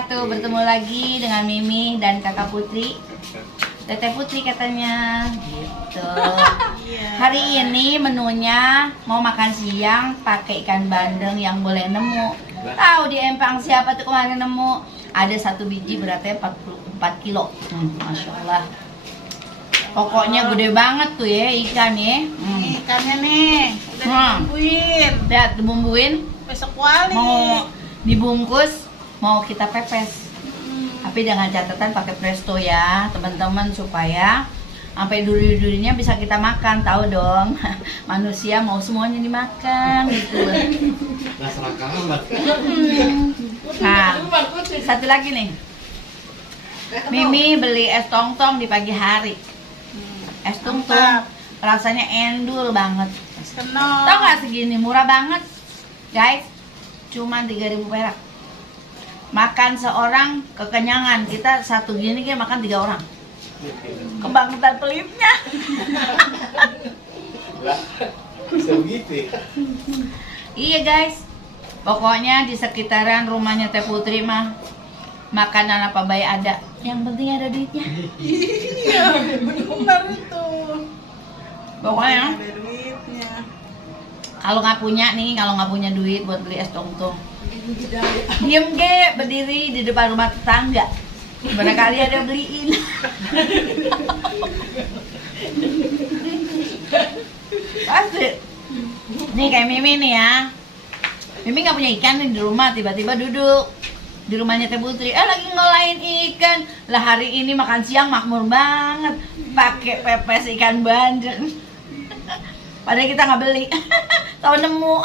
wabarakatuh. Bertemu lagi dengan Mimi dan Kakak Putri. Teteh Putri katanya gitu. Hari ini menunya mau makan siang pakai ikan bandeng yang boleh nemu. Tahu di empang siapa tuh kemarin nemu? Ada satu biji beratnya 44 kilo. Masya Allah. Pokoknya gede banget tuh ya ikan ya. Ikannya nih udah dibumbuin. Lihat dibumbuin. Besok wali. Mau dibungkus, mau kita pepes. Tapi dengan catatan pakai presto ya, teman-teman, supaya sampai duri-durinya bisa kita makan. Tahu dong, manusia mau semuanya dimakan gitu. Nah, satu lagi nih. Mimi beli es tong-tong di pagi hari. Es tong-tong rasanya endul banget. Senang. Tau gak segini murah banget, guys? Cuma 3.000 perak. Makan seorang kekenyangan. Kita satu gini kayak makan 3 orang. Kebangetan pelitnya. Bisa begitu ya? Iya guys. Pokoknya di sekitaran rumahnya Teh Putri mah makanan apa baik ada. Yang penting ada duitnya. Iya, benar itu. Pokoknya Ada duitnya. kalau nggak punya duit buat beli es tong-tong, diem ke berdiri di depan rumah tetangga. Barangkali ada beliin. Pasti. Nih kayak Mimi nih ya. Mimi nggak punya ikan nih di rumah, tiba-tiba duduk di rumahnya Teh Putri. Lagi ngolahin ikan. Lah hari ini makan siang makmur banget. Pakai pepes ikan bandeng. Padahal kita nggak beli. Tahu nemu.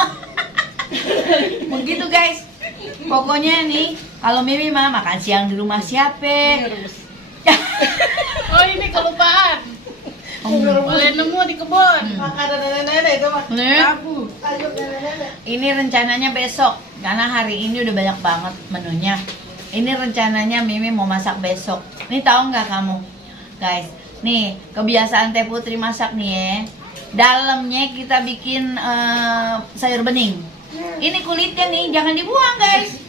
Begitu guys. Pokoknya nih, kalau Mimi mah makan siang di rumah siapa? Oh ini kelupaan. Boleh nemu di kebun. Makanan nenek-nenek itu mah. Abu. Ayo nenek-nenek. Ini rencananya besok, karena hari ini udah banyak banget menunya. Ini rencananya Mimi mau masak besok. Nih tahu nggak kamu, guys? Nih kebiasaan Teh Putri masak nih ya. Dalamnya kita bikin sayur bening. Ini kulitnya nih jangan dibuang guys.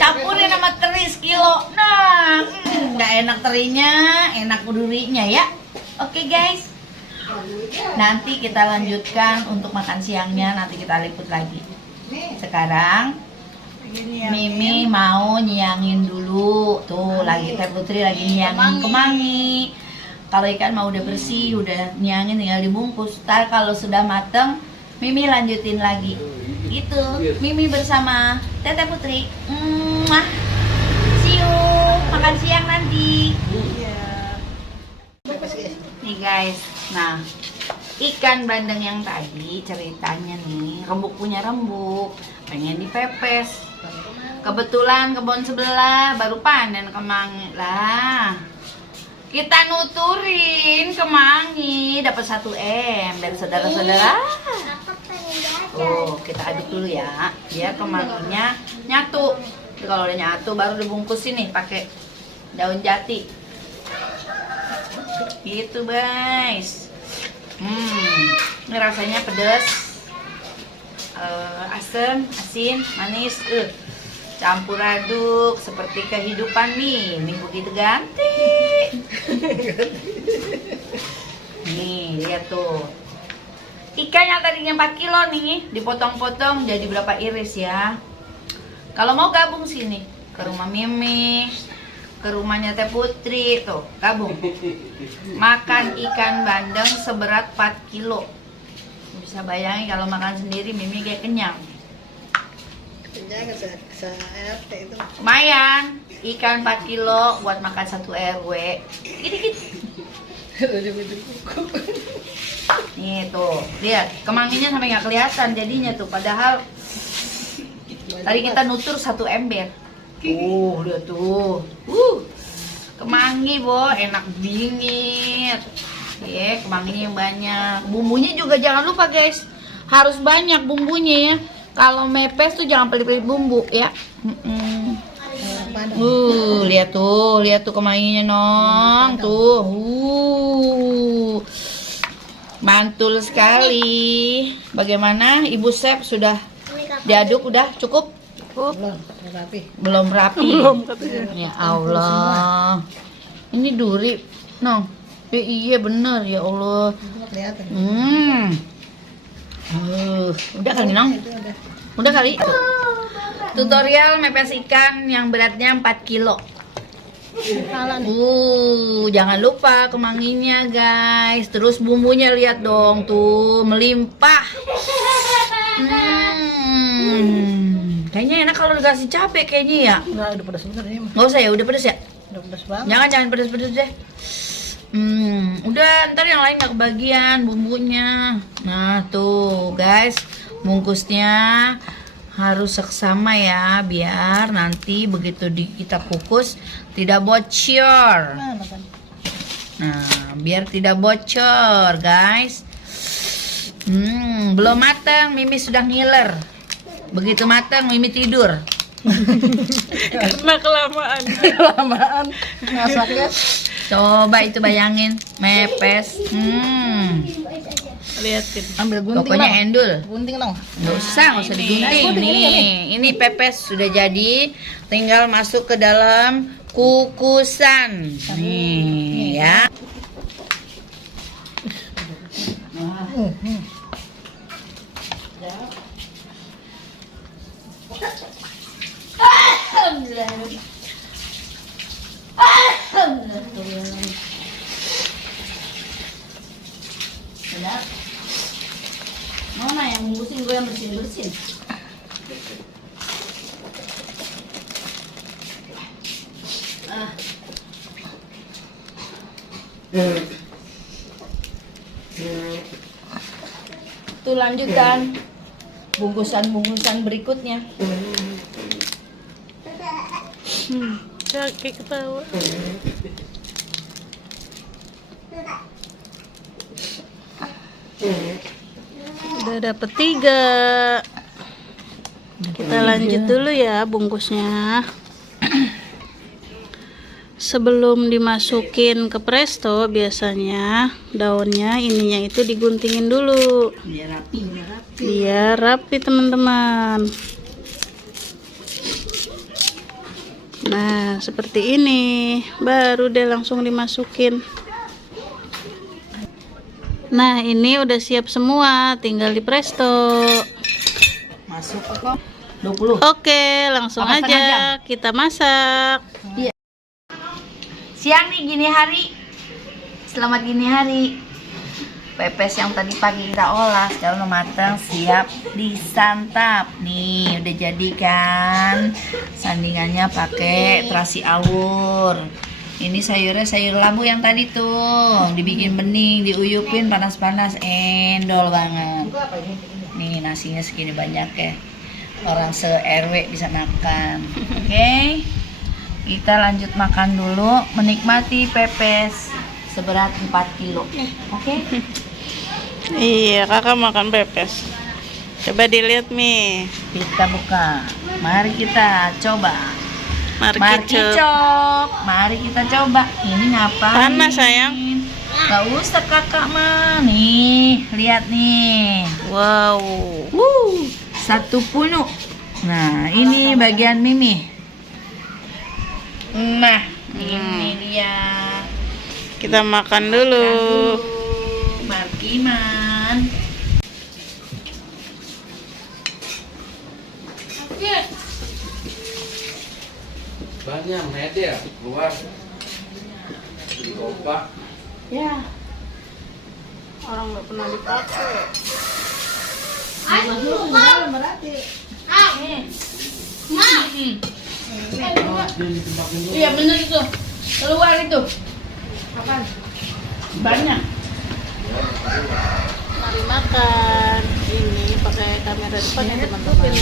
Campurin sama teri sekilo. Nah, nggak enak terinya, enak durinya ya. Oke guys. Nanti kita lanjutkan untuk makan siangnya, nanti kita liput lagi. Sekarang Mimi mau nyiyangin dulu. Tuh lagi Teh Putri lagi nyiyangin kemangi. Kalau ikan mau udah bersih, udah nyiyangin tinggal dibungkus. Ntar kalau sudah mateng, Mimi lanjutin lagi. Gitu. Mimi bersama Teteh Putri. See you. Makan siang nanti. Nih guys, nah ikan bandeng yang tadi ceritanya nih, rembuk punya rembuk, pengen dipepes. Kebetulan kebun sebelah baru panen kemangi lah. Kita nuturin kemangi, dapat 1 M dari saudara-saudara. Oh, kita aduk dulu ya, biar kemanginya nyatu. Jadi kalau udah nyatu baru dibungkusin nih pakai daun jati. Gitu guys. Ini rasanya pedas, asam, asin, manis, campur aduk seperti kehidupan Mimi begitu ganti. Nih lihat tuh, ikan yang tadinya 4 kilo nih dipotong-potong jadi berapa iris ya. Kalau mau gabung sini ke rumah Mimi, ke rumahnya Teh Putri tuh, gabung. Makan ikan bandeng seberat 4 kilo. Bisa bayangin kalau makan sendiri Mimi kayak kenyang. Lumayan, ikan 4 kilo buat makan 1 RW. Gini-gini. Nih tuh, lihat kemanginya sampai nggak kelihatan jadinya tuh. Padahal tadi kita nutur 1 ember. Lihat tuh. Kemangi, Bo, enak bingit. Ya, kemanginya yang banyak. Bumbunya juga jangan lupa, guys. Harus banyak bumbunya ya. Kalau mepes tuh jangan pelit-pelit bumbu ya. Lihat tuh kemanginya nong tuh. Mantul sekali. Bagaimana Ibu Chef, sudah diaduk, udah cukup? Belum rapi. Belum rapi. Belum katanya. Ya Allah. Ini duri, Nong. Iya bener ya Allah. Kelihatan. Udah kali, Nong? Itu udah. Udah kali? Tutorial mepes ikan yang beratnya 4 kilo. Jangan lupa kemanginya guys. Terus bumbunya lihat dong tuh melimpah. Kayaknya enak kalau dikasih cabai kayaknya ya. Enggak, udah pedas bener ini mah. Nggak usah ya, udah pedes ya? Udah pedas banget. Jangan pedes-pedes deh. Udah ntar yang lain nggak kebagian bumbunya. Nah tuh guys, bungkusnya harus seksama ya biar nanti begitu kita kukus tidak bocor. Nah biar tidak bocor guys. Belum matang, Mimi sudah ngiler. Begitu matang, Mimi tidur. Karena kelamaan masaknya. Coba itu bayangin, mepes. Liatin. Ambil gunting. Pokoknya Bang. endul. Gunting dong. Nggak usah digunting. Nih, ini pepes sudah jadi. Tinggal masuk ke dalam kukusan. Nih, ya. Udah. Mama yang bungkusin, gue yang bersin-bersin. Itu lanjutan bungkusan-bungkusan berikutnya. Kayak ketawa. Udah dapet 3. Kita lanjut dulu ya bungkusnya. Sebelum dimasukin ke presto biasanya daunnya ininya itu diguntingin dulu biar rapi teman-teman. Nah seperti ini baru deh langsung dimasukin. Nah ini udah siap semua, tinggal di presto. Masuk kok 20. Oke langsung Apa, setengah aja kita masak. Siang nih gini hari. Selamat gini hari. Pepes yang tadi pagi kita olah sekarang udah matang, siap disantap. Nih udah jadi kan. Sandingannya pakai terasi awur. Ini sayurnya sayur labu yang tadi tuh dibikin bening, diuyupin panas-panas, endol banget. Nih nasinya segini banyak ya. Orang se-RW bisa makan. Oke. Kita lanjut makan dulu, menikmati pepes seberat 4 kilo. Oke? Iya kakak makan pepes. Coba dilihat nih. Kita buka. Mari kita coba. Mari Mari kicop. Mari kita coba. Ini ngapain? Panas, sayang. Gak usah kakak mah. Nih, lihat nih. Wow. Satu penuh. Nah, ini bagian Mimi. Nah, ini dia. Kita makan dulu. Markiman. Banyak media keluar di kompak. Ya. Orang nggak pernah dipakai. Iya bener itu. Keluar itu. Makan. Banyak. Mari makan. Ini pakai kamera depan ya teman-teman.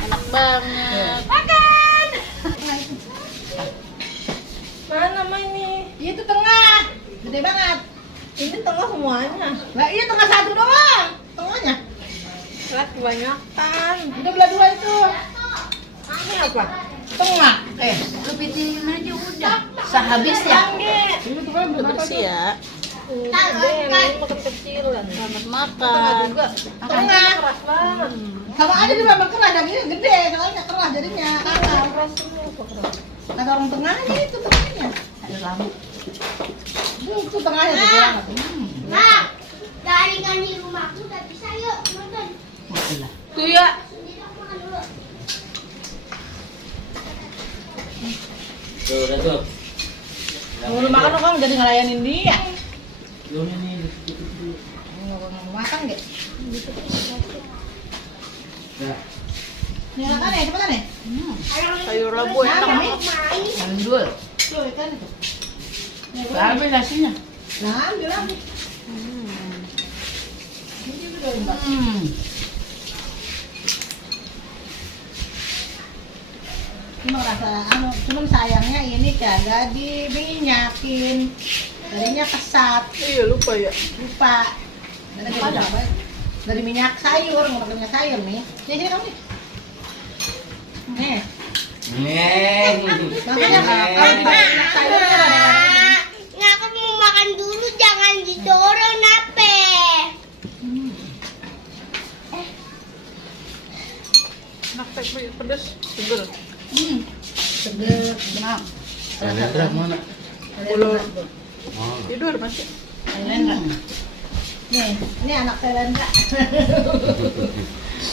Enak banget. Makan. Mana nama ini? Itu tengah. Gede banget. Ini tengah semuanya. Nah, ini tengah satu doang. Tengahnya. Lah kebanyakan. Udah belah dua itu. Ini apa? Tengah. Lu pitihin aja udah. Sehabis ya. Bersih ya. Makan kecilan. Selamat makan. Tengah. Keras banget. Sama aja juga memang keras, dagingnya gede, soalnya keras jadinya kakak. Ada orang tengahnya itu tengahnya. Ada labu. Itu tengahnya tuh banget. Mak, jaringan di rumahku udah bisa yuk nonton. Itulah. Tuh ya. Sendiri aku makan dulu. Tuh, udah tuh. Kalau lu makan orang jadi ngelayanin dia. Belum ini. Mau makan nggak? Nah, Nyalakan ya, cepetan ya. Sayur labu enak banget. Mandul. Tuh ikan itu. Habis nasinya. Nah, ambil lagi. Ini juga udah. Cuma rasa cuman sayangnya ini kagak diminyakin. Tadinya kesat, Iya lupa ya. lupa. Dari minyak sayur, mau pakai minyak sayur nih. Sini kamu nih. Nih, neng. makanya kalau dipakai minyak sayur kan ada. Nggak, aku mau makan dulu, jangan didorong nape. Enak pedes. Seger. Seger, benar. Rendra mana? Ulur. Oh, Tidur masih. Selendra. Nih, ini anak Selendra.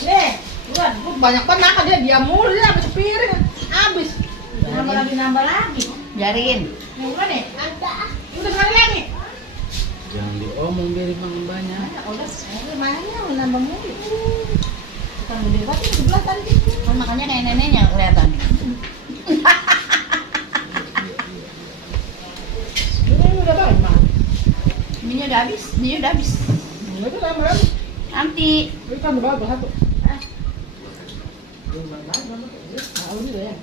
Nih, bukan, banyak banget makan dia mulu dia habis piring, habis. Nambah lagi. Biarin. Yang mana nih? Ada. Udah sekali lagi. jangan diomong biar makan banyak. Udah mainnya nambah mulu. Bukan gede banget, sebelah tadi. Kan makannya kayak neneknya kelihatan. Ini udah banyak. Minyak udah habis. Minyak udah habis. Ini udah nambah lagi. Nanti. Ini kan udah bagus satu. Tahu juga ya.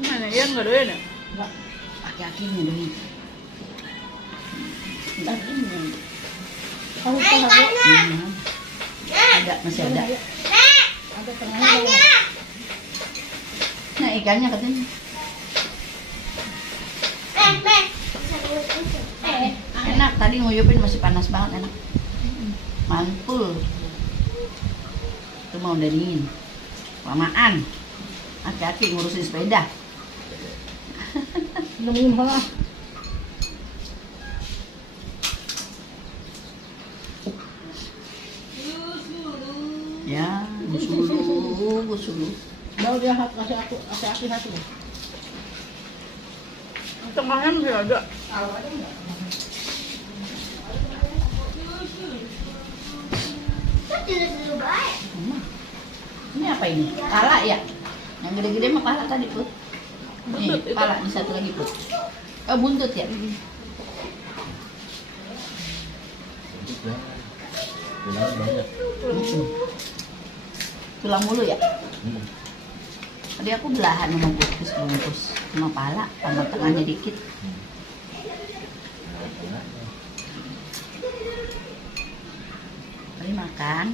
Mana Ian nggak doyan ya? Enggak. Aki-akinya doi. Entar ini. Kamu Nah, tahu ikannya. Ada, masih ada. Nah, ada tengahnya. ikannya. Nah, ikannya katanya. Meh. Enak, tadi nguyupin masih panas banget, enak. Mantul. Itu mau udah dingin. Lamaan. Hati-hati ngurusin sepeda. Nemuin mana? Ya, busulu. Baru dia kasih aku satu. Tengahnya masih ada. Tahu ada enggak? Dulu baik. Ini apa ini? Pala ya? Yang gede-gede mah pala tadi, Put. Buntut Nih, itu. pala di satu lagi, Put. Oh, buntut ya? Bilang banyak. Tulang mulu ya? Hmm. Tadi aku belahan sama bungkus sama pala, sama tengahnya dikit. Tadi makan,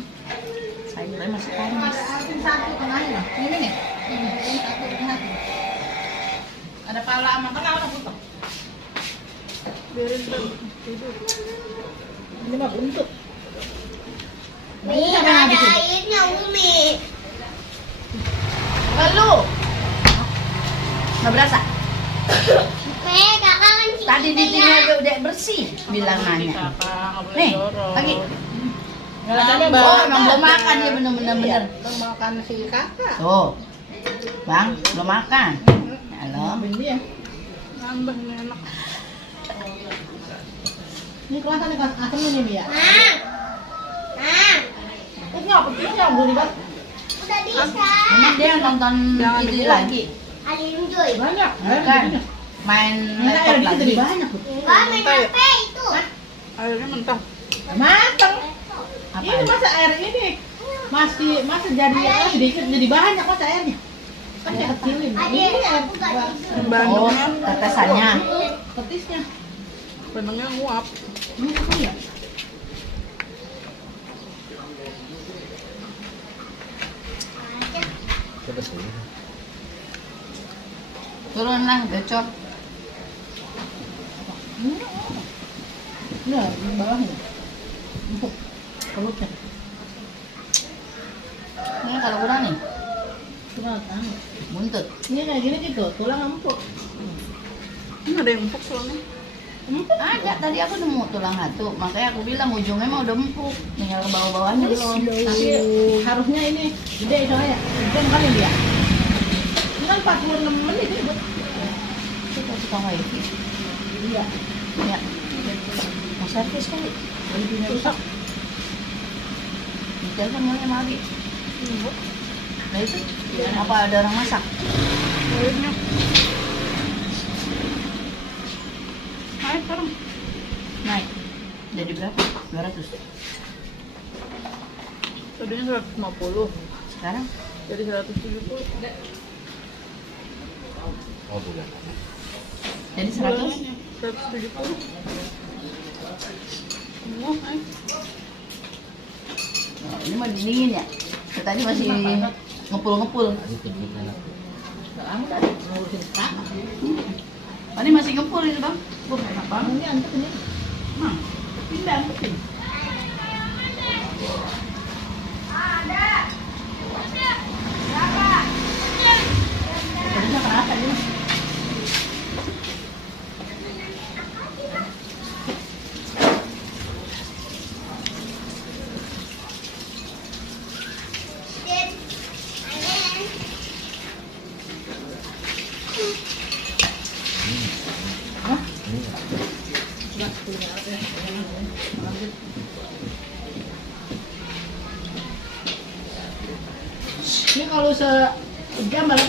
sayurnya masih panas. Ada satu tengahnya. Ini nih. Ini satu tengah. Ada pala sama tengah udah potong. Biarin tidur. Ini mah buntut. Nih, ada airnya, Umi. Lalu, nggak berasa? Kakak kan Tadi ditinggal udah bersih, bilang nanya. Nih, lagi. Rasanya Oh, emang belum makan dia bener-bener bener. Belum makan si kakak. Tuh, bang, belum makan. Halo. Ambil dia. Nambah ini enak. Ini kelihatan nih kan asamnya nih Mia. Nah, Ini apa sih yang beli banget? udah bisa. Emang dia yang nonton Jangan itu dibuang. lagi? Ada enjoy. Banyak. Bukan, main laptop Air lagi. jadi banyak tuh. Enggak main HP itu. Airnya mentah. Mateng. Apa? Ini masa air ini masih jadi sedikit jadi banyak masa airnya. Kan dia kecilin. Ada Ini air aku gak bisa. Oh, Bandengnya. tetesannya. petisnya. Bandengnya nguap. Ini apa ya? Turun lah, gacor. Nah, di bawahnya. Empuk. Perutnya. Ini kalau kurang nih, Cuma tahu. buntut. Ini kayak gini gitu, tulang empuk. Ini ada yang empuk soalnya. Ada, tadi aku nemu tulang satu, makanya aku bilang ujungnya mah udah empuk, tinggal ke bawah-bawahnya belum. Tapi harusnya ini gede soalnya. Jam kali dia. Ini kan 46 menit ya, buat. Kita suka wifi. Iya. Ya, mau servis kali. Lebihnya rusak. Di telepon kali sama Abi. Nah itu, apa ada orang masak? Kayaknya. Ayo sekarang. Naik. Jadi berapa? 200. Tadinya 150, Sekarang? jadi 170. Oh, bulan. Jadi 100? Bulannya 170. Semua, ayo. Oh, ini mah dingin ya? Tadi masih ngepul-ngepul. Tadi kejutan aku. Kamu tadi ngurusin tak. Oh, ini masih ngepul ini bang. Buk, kenapa? Ini antuk ini. Nah, Pindah antukin. Tadinya kerasa ini. Ini kalau sejam balik